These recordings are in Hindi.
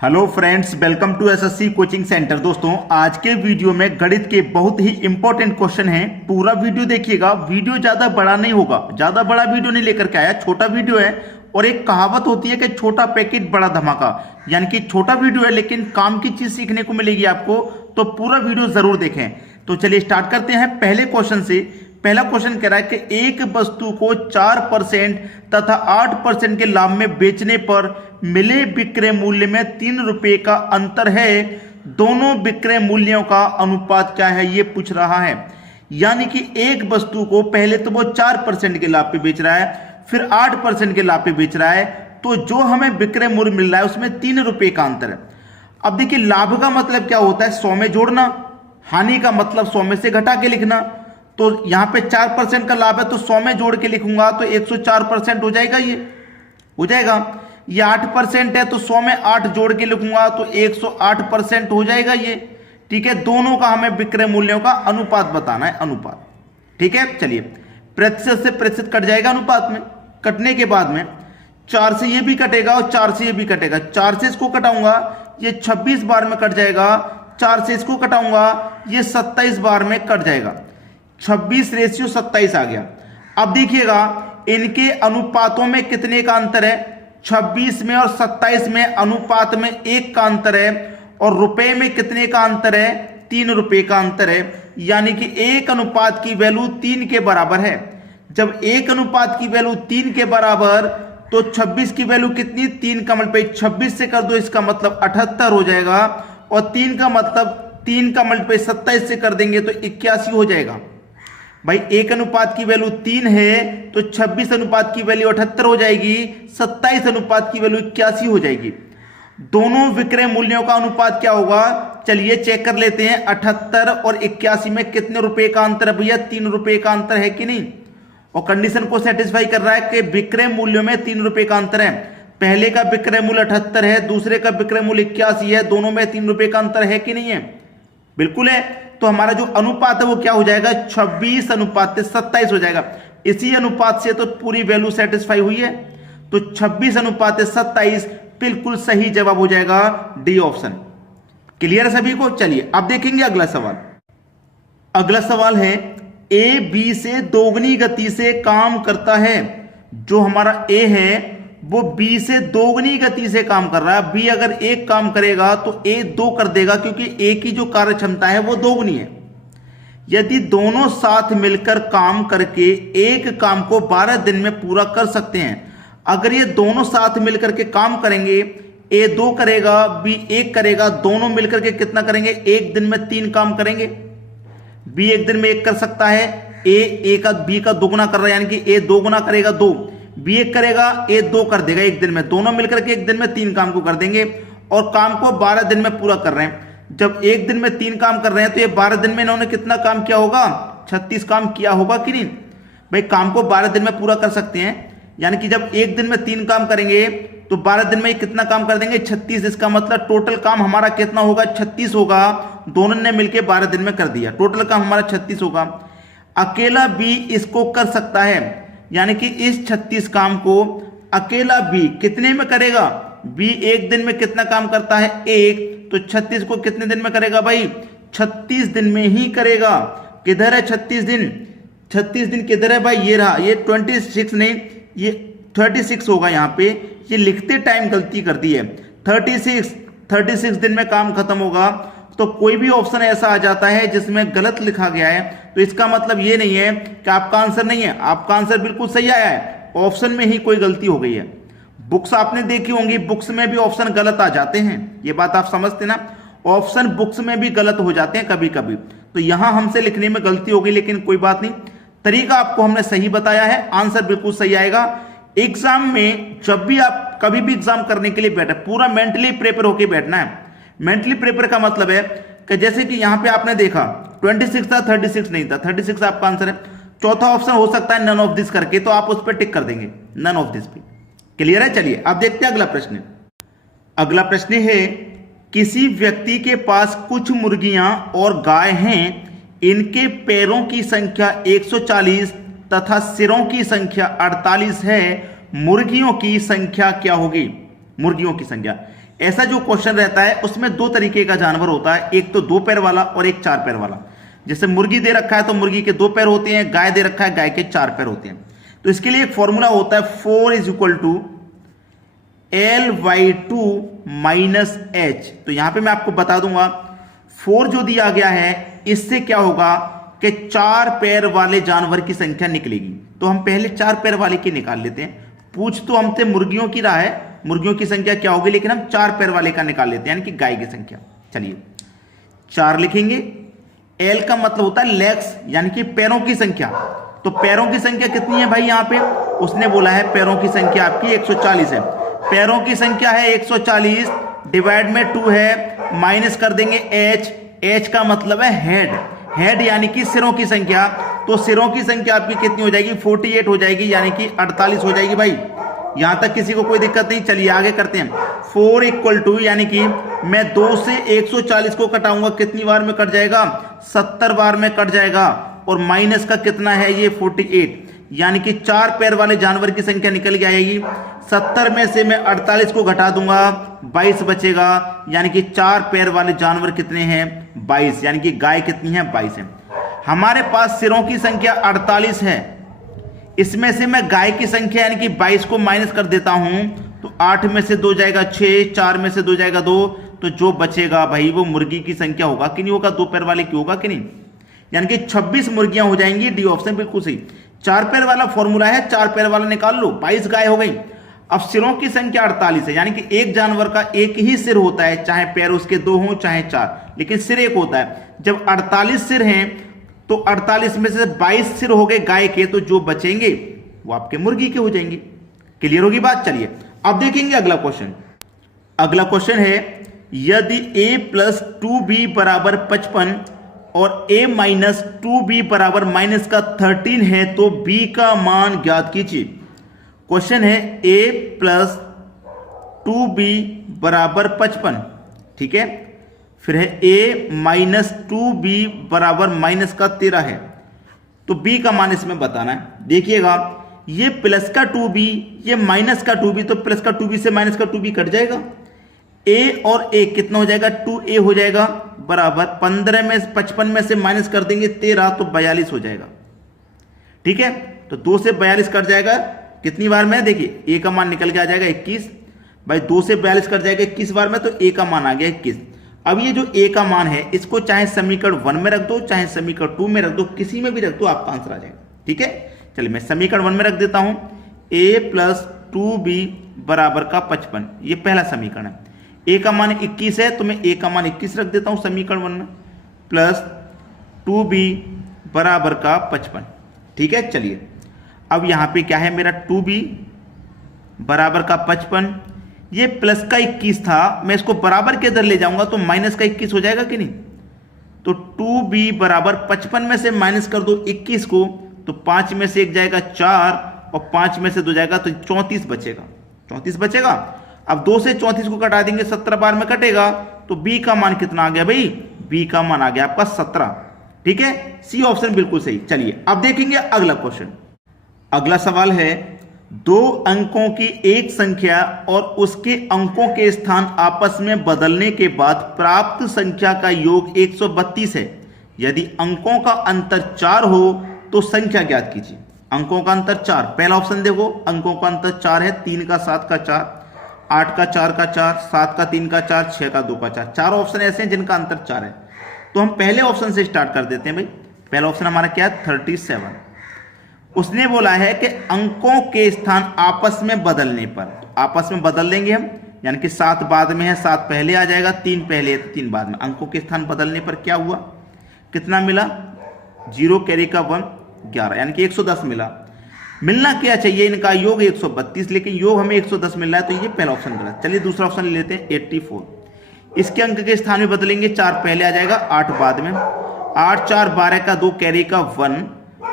Hello friends, welcome to SSC coaching centre. दोस्तों, आज के वीडियो में गणित के बहुत ही इंपॉर्टेंट क्वेश्चन हैं। पूरा वीडियो देखिएगा। वीडियो ज्यादा बड़ा नहीं होगा, ज्यादा बड़ा वीडियो नहीं लेकर के आया, छोटा वीडियो है। और एक कहावत होती है कि छोटा पैकेट बड़ा धमाका, यानी कि छोटा वीडियो है लेकिन काम की चीज सीखने को मिलेगी आपको, तो पूरा वीडियो जरूर देखें। तो चलिए स्टार्ट करते हैं पहले क्वेश्चन से। पहला क्वेश्चन कह रहा है कि एक वस्तु को 4% तथा 8% के लाभ में बेचने पर मिले विक्रय मूल्य में 3 रुपए का अंतर है। दोनों विक्रय मूल्यों का अनुपात क्या है, ये पूछ रहा है। यानी कि एक वस्तु को पहले तो वो 4% के लाभ पे बेच रहा है, फिर 8% के लाभ पे बेच रहा है, तो जो हमें विक्रय मूल्य मिल रहा है उसमें 3 रुपए का अंतर है। अब देखिए, लाभ का मतलब क्या होता है, 100 में जोड़ना, हानि का मतलब 100 में से घटा के लिखना। तो यहां पे 4% का लाभ है तो 100 में जोड़ के लिखूंगा तो 104% हो जाएगा, ये हो जाएगा। ये 8% है तो 100 में 8 जोड़ के लिखूंगा तो 108% हो जाएगा ये। ठीक है, दोनों का हमें विक्रय मूल्यों का अनुपात बताना है, अनुपात। ठीक है, चलिए प्रतिशत से प्रतिशत कट जाएगा अनुपात में। कटने के बाद में 4 से ये भी कटेगा और 4 से ये भी कटेगा। 4 से इसको कटाऊंगा, ये 26 बार में कट जाएगा। 4 से इसको कटाऊंगा, ये 27 बार में कट जाएगा। 26:27 आ गया। अब देखिएगा इनके अनुपातों में कितने का अंतर है, 26 में और 27 में अनुपात में 1 का अंतर है। और रुपए में कितने का अंतर है, 3 रुपए का अंतर है। यानी कि 1 अनुपात की वैल्यू 3 के बराबर है। जब 1 अनुपात की वैल्यू 3 के बराबर, तो 26 की वैल्यू कितनी, 3 का मल्टीप्लाई 26 से कर दो, इसका मतलब 78 हो जाएगा। और 3 का मतलब 3 का मल्टीप्लाई 27 से कर देंगे तो 81 हो जाएगा। भाई 1 अनुपात की वैल्यू 3 है तो 26 अनुपात की वैल्यू 78 हो जाएगी, 27 अनुपात की वैल्यू 81 हो जाएगी। दोनों विक्रय मूल्यों का अनुपात क्या होगा, चलिए चेक कर लेते हैं। 78 और 81 में कितने रुपए का अंतर है भैया, 3 रुपए का अंतर है कि नहीं। और कंडीशन को सेटिस्फाई कर रहा है कि विक्रय मूल्यों में 3 रुपए का अंतर है। पहले का विक्रय मूल्य 78 है, दूसरे का विक्रय मूल्य 81 है, दोनों में 3 रुपए का अंतर है कि नहीं है, बिल्कुल है। तो हमारा जो अनुपात है वो क्या हो जाएगा, 26:27 हो जाएगा। इसी अनुपात से तो पूरी वैल्यू सेटिस्फाई हुई है। तो 26:27 बिल्कुल सही जवाब हो जाएगा, डी ऑप्शन। क्लियर है सभी को। चलिए अब देखेंगे अगला सवाल। अगला सवाल है, ए बी से दोगुनी गति से काम करता है। जो हमारा ए है वो बी से दोगुनी गति से काम कर रहा है। बी अगर एक काम करेगा तो ए 2 कर देगा, क्योंकि ए की जो कार्य क्षमता है वो दोगुनी है। यदि दोनों साथ मिलकर काम करके एक काम को 12 दिन में पूरा कर सकते हैं, अगर ये दोनों साथ मिलकर के काम करेंगे, ए 2 करेगा, बी 1 करेगा, दोनों मिलकर के कितना करेंगे, एक दिन में 3 काम करेंगे। बी एक दिन में 1 कर सकता है, ए का बी का 2 गुना कर रहा है, यानी कि ए 2 गुना करेगा 2, बी 1 करेगा, ए 2 कर देगा एक दिन में। दोनों मिलकर के एक दिन में 3 काम को कर देंगे और काम को 12 दिन में पूरा कर रहे हैं। जब एक दिन में 3 काम कर रहे हैं तो ये 12 दिन में इन्होंने कितना काम किया होगा, 36 काम किया होगा कि नहीं। भाई काम को 12 दिन में पूरा कर सकते हैं, यानी कि जब एक दिन में 3 काम करेंगे तो 12 दिन में कितना काम कर देंगे, 36। इसका मतलब टोटल काम हमारा कितना होगा, 36 होगा। दोनों ने मिलकर 12 दिन में कर दिया, टोटल काम हमारा 36 होगा। अकेला बी इसको कर सकता है, यानी कि इस 36 काम को अकेला बी कितने में करेगा, बी एक दिन में कितना काम करता है, 1, तो 36 को कितने दिन में करेगा भाई, 36 दिन में ही करेगा। किधर है 36 दिन, 36 दिन किधर है भाई, ये रहा, ये 26 नहीं, ये 36 होगा। यहाँ पे ये लिखते टाइम गलती कर दी है। 36 दिन में काम खत्म होगा। तो कोई भी ऑप्शन ऐसा आ जाता है जिसमें गलत लिखा गया है तो इसका मतलब ये नहीं है कि आपका आंसर नहीं है, आपका आंसर बिल्कुल सही आया है, ऑप्शन में ही कोई गलती हो गई है। बुक्स आपने देखी होंगी, बुक्स में भी ऑप्शन गलत आ जाते हैं, ये बात आप समझते ना। ऑप्शन बुक्स में भी गलत हो जाते हैं कभी कभी, तो यहां हमसे लिखने में गलती हो गई, लेकिन कोई बात नहीं, तरीका आपको हमने सही बताया है, आंसर बिल्कुल सही आएगा। एग्जाम में जब भी आप कभी भी एग्जाम करने के लिए बैठे, पूरा मेंटली प्रिपेयर होकर बैठना है। मेंटली प्रिपेयर का मतलब है कि जैसे कि यहां पे आपने देखा 26 था, 36 नहीं था, 36 आपका आंसर है। चौथा ऑप्शन हो सकता है नन ऑफ दिस करके, तो आप उस पर टिक कर देंगे, नन ऑफ दिस पे। क्लियर है। चलिए अब देखते हैं अगला प्रश्न। अगला प्रश्न है, किसी व्यक्ति के पास कुछ मुर्गियां और गाय हैं, इनके पैरों की संख्या 140 तथा सिरों की संख्या 48 है। मुर्गियों की संख्या क्या होगी, मुर्गियों की संख्या। ऐसा जो क्वेश्चन रहता है उसमें दो तरीके का जानवर होता है, एक तो 2 पैर वाला और एक 4 पैर वाला। जैसे मुर्गी दे रखा है तो मुर्गी के 2 पैर होते हैं, गाय दे रखा है गाय के 4 पैर होते हैं। तो इसके लिए एक फॉर्मूला होता है 4 = L/2 - H। तो यहां पे मैं आपको बता दूंगा 4 जो दिया गया है इससे क्या होगा कि 4 पैर वाले जानवर की संख्या निकलेगी। तो हम पहले 4 पैर वाले की निकाल लेते हैं। पूछ तो हमसे मुर्गियों की रहा है, मुर्गियों की संख्या क्या होगी, लेकिन हम 4 पैर वाले का निकाल लेते हैं, यानी कि गाय की संख्या। चलिए 4 लिखेंगे। L का मतलब होता है लेग्स, यानी कि पैरों की संख्या। तो पैरों की संख्या कितनी है भाई, यहां पे उसने बोला है पैरों की संख्या आपकी 140 है। पैरों की संख्या है 140, डिवाइड में 2 है, माइनस कर देंगे H का मतलब है हेड यानी कि सिरों की संख्या। तो सिरों की संख्या आपकी कितनी हो जाएगी, 48 हो जाएगी, यानी कि 48 हो जाएगी भाई। यहां तक किसी को कोई दिक्कत नहीं। चलिए आगे करते हैं। 4 = यानी कि मैं 2 से 140 को कटाऊंगा, कितनी बार में कट जाएगा, 70 बार में कट जाएगा। और माइनस का कितना है ये 48, यानी कि 4 पैर वाले जानवर की संख्या निकल के आएगी। 70 में से मैं 48 को घटा दूंगा, 22 बचेगा, यानी कि 4 पैर वाले जानवर कितने हैं, 22, यानी कि गाय कितनी है, 22 है। हमारे पास सिरों की संख्या 48 है, इसमें से मैं गाय की संख्या यानी कि 22 को माइनस कर देता हूं, तो 8 में से 2 जाएगा 6, 4 में से 2 जाएगा 2, तो जो बचेगा भाई वो मुर्गी की संख्या होगा कि नहीं होगा, 2 पैर वाले की होगा कि नहीं, यानी कि 26 मुर्गियां हो जाएंगी। डी ऑप्शन बिल्कुल सही। 4 पैर वाला फॉर्मूला है, 4 पैर वाला निकाल लो, 22 गाय हो गई। अब सिरों की संख्या 48 है, यानी कि एक जानवर का एक ही सिर होता है, चाहे पैर उसके 2 हों चाहे 4, लेकिन सिर एक होता है। जब 48 सिर हैं तो 48 में से 22 सिर हो गए गाय के, तो जो बचेंगे वो आपके मुर्गी के हो जाएंगे। क्लियर होगी बात। चलिए अब देखेंगे अगला क्वेश्चन। अगला क्वेश्चन है, यदि a + 2b = 55 और a - 2b = -13 है तो b का मान ज्ञात कीजिए। क्वेश्चन है a + 2b = 55, ठीक है। फिर है a - 2b = -13 है, तो b का मान इसमें बताना है। देखिएगा ये प्लस का 2b, ये माइनस का 2b, तो प्लस का 2b से माइनस का 2b कट जाएगा। a और a कितना हो जाएगा, 2a हो जाएगा, बराबर 15 में 55 में से माइनस कर देंगे 13, तो 42 हो जाएगा, ठीक है। तो 2 से 42 कट जाएगा, कितनी बार में, देखिए a का मान निकल के आ जाएगा 21 भाई, 2 से 42 कट जाएगा 21 बार में, तो a का मान आ गया 21। अब ये जो a का मान है इसको चाहे समीकरण 1 में रख दो, चाहे समीकरण 2 में रख दो, किसी में भी रख दो, आपका आंसर आ जाएगा, ठीक है। चलिए मैं समीकरण 1 में रख देता हूं, a + 2b = 55, ये पहला समीकरण है। a का मान 21 है, तो मैं a का मान 21 रख देता हूं समीकरण 1 में, प्लस 2b = 55, ठीक है। चलिए अब यहां पे क्या है मेरा, 2b = 55, ये प्लस का 21 था, मैं इसको बराबर के इधर ले जाऊंगा तो माइनस का 21 हो जाएगा कि नहीं। तो 2b = 55 में से माइनस कर दो 21 को, तो 5 में से 1 जाएगा 4 और 5 में से 2 जाएगा, तो 34 बचेगा, 34 बचेगा। अब 2 से 34 को कटा देंगे, 17 बार में कटेगा, तो b का मान कितना आ गया भाई, b का मान आ गया आपका 17, ठीक है। सी ऑप्शन बिल्कुल सही। चलिए अब देखेंगे अगला क्वेश्चन। अगला सवाल है, 2 अंकों की एक संख्या और उसके अंकों के स्थान आपस में बदलने के बाद प्राप्त संख्या का योग 132 है। यदि अंकों का अंतर 4 हो तो संख्या ज्ञात कीजिए। अंकों का अंतर 4, पहला ऑप्शन देखो, अंकों का अंतर 4 है, 3 का 7 का 4, 8 का 4 का 4, 7 का 3 का 4, 6 का 2 का 4, 4 ऑप्शन ऐसे हैं जिनका अंतर 4 है। तो हम पहले ऑप्शन से स्टार्ट कर देते हैं भाई। पहला ऑप्शन हमारा क्या है, 37। उसने बोला है कि अंकों के स्थान आपस में बदलने पर, तो आपस में बदल देंगे हम, यानी कि 7 बाद में है, 7 पहले आ जाएगा, 3 पहले है तो 3 बाद में। अंकों के स्थान बदलने पर क्या हुआ, कितना मिला, 0 कैरी का 1 11, यानी कि 110 मिला। मिलना क्या चाहिए, इनका योग 132, लेकिन योग हमें 110 मिल रहा है, तो ये पहला ऑप्शन गलत। चलिए दूसरा ऑप्शन ले लेते हैं, 84। इसके अंक के स्थान में बदलेंगे, 4 पहले आ जाएगा, 8 बाद में, 8 4 12 का 2 कैरी का 1,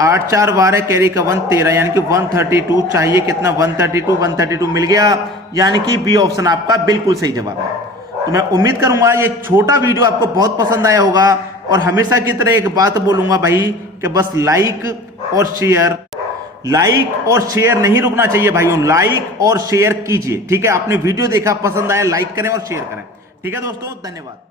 8 4 12 कैरी का 1 13, यानी कि 132 चाहिए, कितना 132 मिल गया, यानी कि बी ऑप्शन आपका बिल्कुल सही जवाब है। तो मैं उम्मीद करूंगा ये छोटा वीडियो आपको बहुत पसंद आया होगा, और हमेशा की तरह एक बात बोलूंगा भाई कि बस लाइक और शेयर लाइक और शेयर नहीं रुकना चाहिए भाइयों, लाइक और शेयर कीजिए। ठीक है, आपने वीडियो देखा, पसंद आया, लाइक करें और शेयर करें। ठीक है दोस्तों, धन्यवाद।